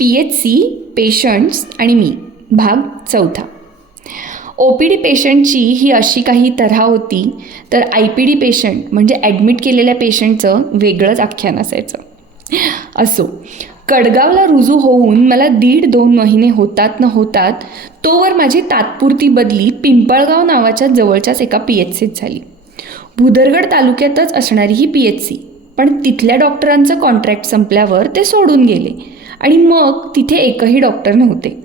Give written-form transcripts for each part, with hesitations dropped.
PHC patients आणि मी भाग 4. OPD पेशंटची ही अशी काही तऱ्हा होती, तर IPD पेशंट म्हणजे ॲडमिट केलेल्या पेशंटचं वेगळंच आख्यान असायचं. असो, कडगावला रुजू होऊन मला 1.5-2 महिने होतात तोवर माझी तात्पुरती बदली पिंपळगाव नावाच्या जवळच्याच एका PHCत झाली. भुदरगड तालुक्यातच असणारी ही PHC, पण तिथल्या डॉक्टरांचं कॉन्ट्रॅक्ट संपल्यावर ते सोडून गेले आणि मग तिथे एकही डॉक्टर नव्हते.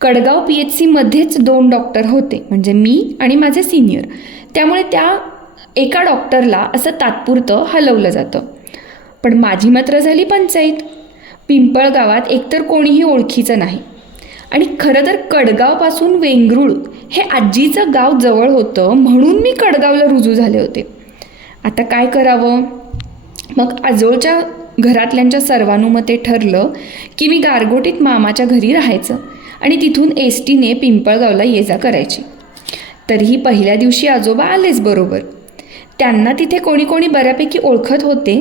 कडगाव PHCमध्येच 2 डॉक्टर होते, म्हणजे मी आणि माझे सिनियर. त्यामुळे त्या एका डॉक्टरला असं तात्पुरतं हलवलं जातं. पण माझी मात्र झाली पंचायत. पिंपळगावात एकतर कोणीही ओळखीचं नाही आणि खरं तर कडगावपासून वेंगरुळ हे आजीचं गाव जवळ होतं, म्हणून मी कडगावला रुजू झाले होते. आता काय करावं? मग आजोळच्या घरातल्यांच्या सर्वानुमते ठरलं की मी गारगोटीत मामाच्या घरी राहायचं आणि तिथून STने पिंपळगावला ये जा करायची. तरीही पहिल्या दिवशी आजोबा आलेच बरोबर. त्यांना तिथे कोणी बऱ्यापैकी ओळखत होते.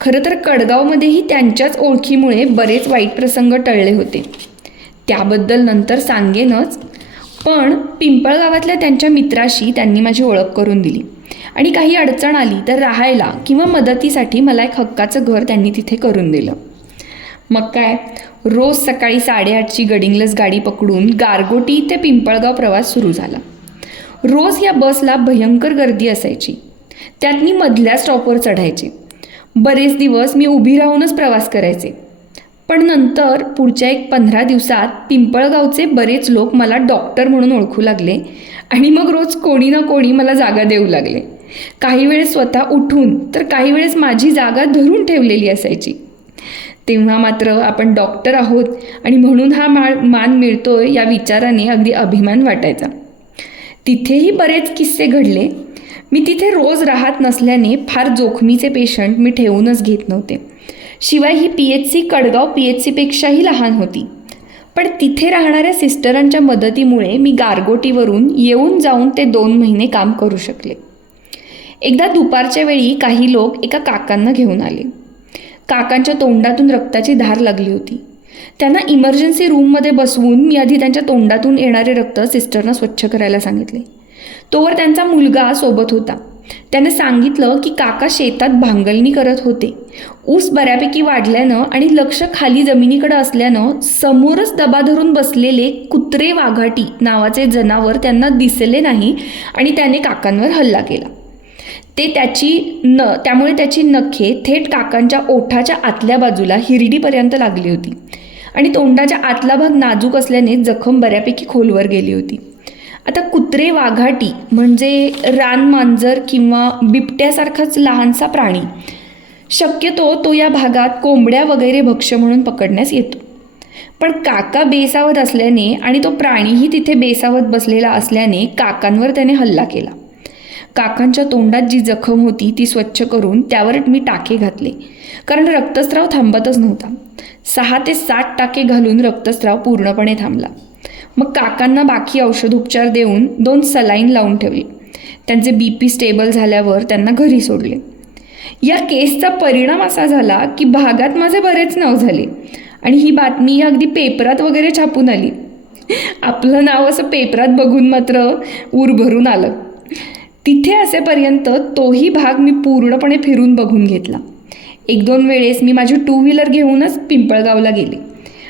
खरं तर कडगावमध्येही त्यांच्याच ओळखीमुळे बरेच वाईट प्रसंग टळले होते, त्याबद्दल नंतर सांगेनच. पण पिंपळगावातल्या त्यांच्या मित्राशी त्यांनी माझी ओळख करून दिली आणि काही अडचण आली तर राहायला किंवा मदतीसाठी मला एक हक्काचं घर त्यांनी तिथे करून दिलं. मग काय, रोज सकाळी 8:30ची गडिंग्लज गाडी पकडून गारगोटी ते पिंपळगाव प्रवास सुरू झाला. रोज या बसला भयंकर गर्दी असायची, त्यात मी मधल्या स्टॉपवर चढायचे. बरेच दिवस मी उभी राहूनच प्रवास करायचे. पण नंतर पुढच्या 15 दिवसात पिंपळगावचे बरेच लोक मला डॉक्टर म्हणून ओळखू लागले आणि मग रोज कोणी ना कोणी मला जागा देऊ लागले. काही वेळेस स्वतः उठून तर काही वेळेस माझी जागा धरून ठेवलेली असायची. तेव्हा मात्र आपण डॉक्टर आहोत आणि म्हणून हा मान मिळतोय या विचाराने अगदी अभिमान वाटायचा. तिथेही बरेच किस्से घडले. मी तिथे रोज राहत नसल्याने फार जोखमीचे पेशंट मी ठेवूनच घेत नव्हते. शिवाय ही PHC कडगाव PHCपेक्षाही लहान होती. पण तिथे राहणाऱ्या सिस्टरांच्या मदतीमुळे मी गारगोटीवरून येऊन जाऊन ते 2 महिने काम करू शकले. एकदा दुपारच्या वेळी काही लोक एका काकांना घेऊन आले. काकांच्या तोंडातून रक्ताची धार लागली होती. त्यांना इमर्जन्सी रूममध्ये बसवून मी आधी त्यांच्या तोंडातून येणारे रक्त सिस्टरना स्वच्छ करायला सांगितले. तोवर त्यांचा मुलगा सोबत होता. त्याने सांगितलं की काका शेतात भांगलणी करत होते. ऊस बऱ्यापैकी वाढल्यानं आणि लक्ष खाली जमिनीकडे असल्यानं समोरच दबा धरून बसलेले कुत्रे वाघाटी नावाचे जनावर त्यांना दिसले नाही आणि त्याने काकांवर हल्ला केला. त्यामुळे त्याची नखे थेट काकांच्या ओठाच्या आतल्या बाजूला हिरडीपर्यंत लागली होती आणि तोंडाच्या आतला भाग नाजूक असल्याने जखम बऱ्यापैकी खोलवर गेली होती. आता कुत्रे वाघाटी म्हणजे रानमांजर किंवा बिबट्यासारखाच लहानसा प्राणी. शक्यतो तो या भागात कोंबड्या वगैरे भक्ष्य म्हणून पकडण्यास येतो. पण काका बेसावध असल्याने आणि तो प्राणीही तिथे बेसावध बसलेला असल्याने काकांवर त्याने हल्ला केला. काकांच्या तोंडात जी जखम होती ती स्वच्छ करून त्यावर मी टाके घातले, कारण रक्तस्राव थांबतच नव्हता. 6 ते 7 टाके घालून रक्तस्राव पूर्णपणे थांबला. मग काकांना बाकी औषधोपचार देऊन 2 सलाईन लावून ठेवले. त्यांचे BP स्टेबल झाल्यावर त्यांना घरी सोडले. या केसचा परिणाम असा झाला की भागात माझे बरेच नाव झाले आणि ही बातमी अगदी पेपरात वगैरे छापून आली. आपलं नाव असं पेपरात बघून मात्र ऊर भरून आलं. तिथे असेपर्यंत तोही भाग मी पूर्णपणे फिरून बघून घेतला. 1-2 वेळेस मी माझी 2 व्हीलर घेऊनच पिंपळगावला गेले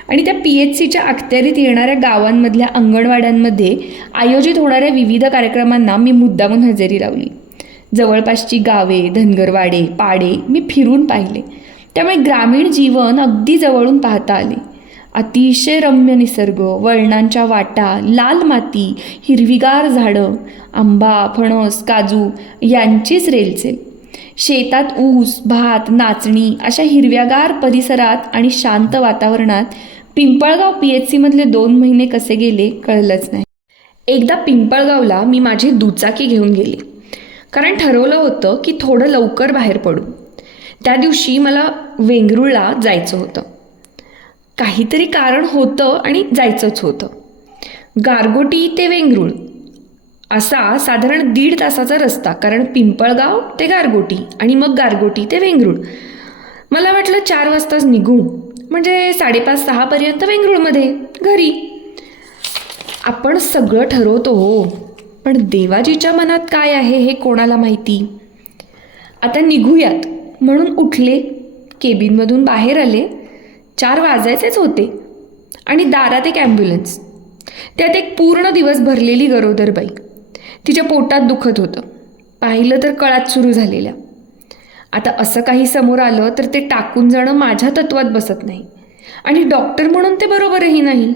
आणि त्या PHCच्या अखत्यारीत येणाऱ्या गावांमधल्या अंगणवाड्यांमध्ये आयोजित होणाऱ्या विविध कार्यक्रमांना मी मुद्दामून हजेरी लावली. जवळपासची गावे, धनगरवाडे, पाडे मी फिरून पाहिले. त्यामुळे ग्रामीण जीवन अगदी जवळून पाहता आले. अतिशय रम्य निसर्ग, वळणांच्या वाटा, लाल माती, हिरवीगार झाडं, आंबा, फणस, काजू यांचीच रेलचेल. शेतात ऊस, भात, नाचणी अशा हिरव्यागार परिसरात आणि शांत वातावरणात पिंपळगाव PHCमधले 2 महिने कसे गेले कळलंच नाही. एकदा पिंपळगावला मी माझी दुचाकी घेऊन गेले, कारण ठरवलं होतं की थोडं लवकर बाहेर पडू. त्या दिवशी मला वेंगरुळला जायचं होतं. काहीतरी कारण होतं आणि जायचंच होतं. गारगोटी ते वेंगरुळ असा साधारण 1.5 तासाचा रस्ता, कारण पिंपळगाव ते गारगोटी आणि मग गारगोटी ते वेंगरुळ. मला वाटलं 4 वाजताच निघू. म्हणजे 5:30-6पर्यंत वेंगुर्ळमध्ये घरी. आपण सगळं ठरवतो हो, पण देवाजीच्या मनात काय आहे हे कोणाला माहिती. आता निघूयात म्हणून उठले, केबिनमधून बाहेर आले. 4 वाजायचेच होते आणि दारात एक ॲम्ब्युलन्स, त्यात एक पूर्ण दिवस भरलेली गरोदर बाई. तिच्या पोटात दुखत होतं, पाहिलं तर कळाच सुरू झालेल्या. आता असं काही समोर आलं तर ते टाकून जाणं माझ्या तत्वात बसत नाही आणि डॉक्टर म्हणून ते बरोबरही नाही.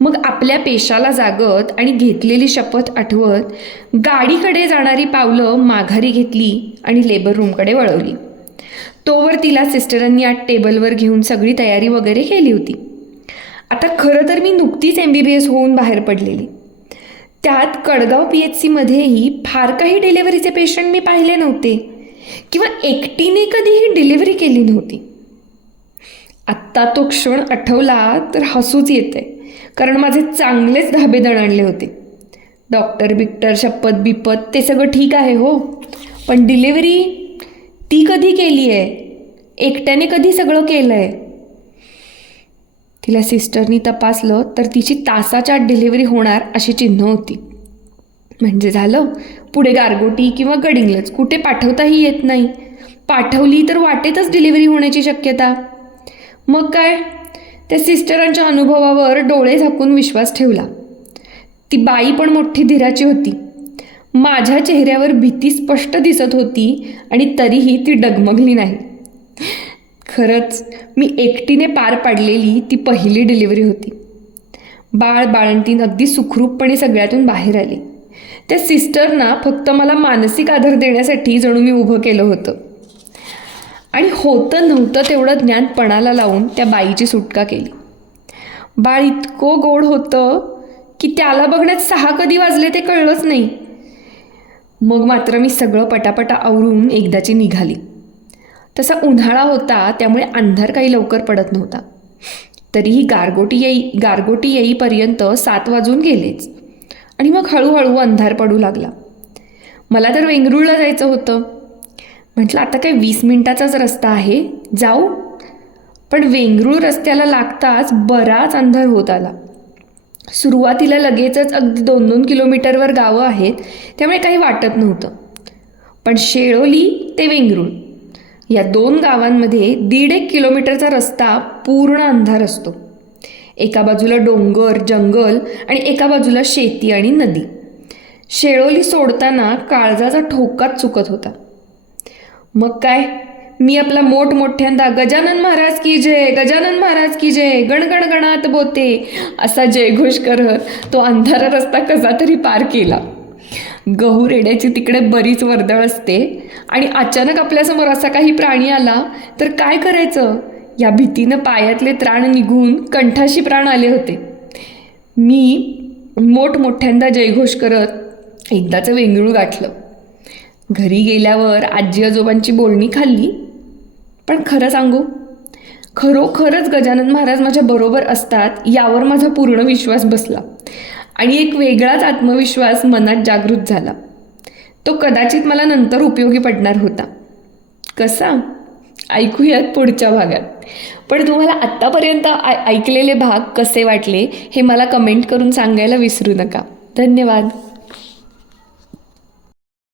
मग आपल्या पेशाला जागत आणि घेतलेली शपथ आठवत गाडीकडे जाणारी पावलं माघारी घेतली आणि लेबर रूमकडे वळवली. तोवर तिला सिस्टरांनी आत टेबलवर घेऊन सगळी तयारी वगैरे केली होती. आता खरं तर मी नुकतीच MBBS होऊन बाहेर पडलेली. त्यात कडगाव PHCमध्येही फार काही डिलिव्हरीचे पेशंट मी पाहिले नव्हते किंवा एकटीने कधीही डिलिव्हरी केली नव्हती. आत्ता तो क्षण आठवला तर हसूच येते, कारण माझे चांगलेच धाबे दणाणले होते. डॉक्टर बिक्टर शपथ बिपत ते सगळं ठीक आहे हो, पण डिलिव्हरी ती कधी केली आहे, एकट्याने कधी सगळं केलं आहे. तिला सिस्टरनी तपासलं तर तिची तासाच्या आत डिलिव्हरी होणार अशी चिन्ह होती. म्हणजे झालं, पुढे गारगोटी किंवा गडिंग्लज कुठे पाठवताही येत नाही. पाठवली तर वाटेतच डिलिव्हरी होण्याची शक्यता. मग काय, त्या सिस्टरांच्या अनुभवावर डोळे झाकून विश्वास ठेवला. ती बाई पण मोठी धीराची होती. माझ्या चेहऱ्यावर भीती स्पष्ट दिसत होती आणि तरीही ती डगमगली नाही. खरंच मी एकटीने पार पाडलेली ती पहिली डिलिव्हरी होती. बाळंतीण अगदी सुखरूपपणे सगळ्यातून बाहेर आली. त्या सिस्टरना फक्त मला मानसिक आधार देण्यासाठी जणू मी उभं केलं होतं आणि होतं नव्हतं तेवढं ज्ञान पणाला लावून त्या बाईची सुटका केली. बाळ इतकं गोड होतं की त्याला बघण्यात 6 कधी वाजले ते कळलंच नाही. मग मात्र मी सगळं पटापटा आवरून एकदाची निघाली. तसा उन्हाळा होता, त्यामुळे अंधार काही लवकर पडत नव्हता. तरीही गारगोटी येईपर्यंत 7 वाजून गेलेच आणि मग हळूहळू अंधार पडू लागला. मला तर वेंगुर्ळला जायचं होतं. म्हटलं आता काय 20 मिनिटाचाच रस्ता आहे, जाऊ. पण वेंगुर्ळ रस्त्याला लागताच बराच अंधार होत आला. सुरुवातीला लगेचच अगदी 2-2 किलोमीटरवर गावं आहेत, त्यामुळे काही वाटत नव्हतं. पण शेळोली ते वेंगुर्ळ या 2 गावांमध्ये 1.5 किलोमीटरचा रस्ता पूर्ण अंधार असतो. एका बाजूला डोंगर जंगल आणि एका बाजूला शेती आणि नदी. शेळोली सोडताना काळजाचा ठोकाच चुकत होता. मग काय, मी आपला मोठमोठ्यांदा गजानन महाराज की जय, गजानन महाराज की जय, गणगण गणात बोते असा जयघोष करत तो अंधारा रस्ता कसा तरी पार केला. गहू रेड्याची तिकडे बरीच वर्दळ असते आणि अचानक आपल्यासमोर असा काही प्राणी आला तर काय करायचं या भीतीनं पायातले त्राण निघून कंठाशी प्राण आले होते. मी मोठमोठ्यांदा जयघोष करत एकदाचं वेंगुर्ळ गाठलं. घरी गेल्यावर आजी आजोबांची बोलणी खाल्ली. पण खरं सांगू, खरोखरच गजानन महाराज माझ्या बरोबर असतात यावर माझा पूर्ण विश्वास बसला आणि एक वेगळाच आत्मविश्वास मनात जागृत झाला. तो कदाचित मला नंतर उपयोगी पडणार होता. कसा, ऐकूयात पुढच्या भागात. पण तुम्हाला आत्तापर्यंत ऐकलेले भाग कसे वाटले हे मला कमेंट करून सांगायला विसरू नका. धन्यवाद.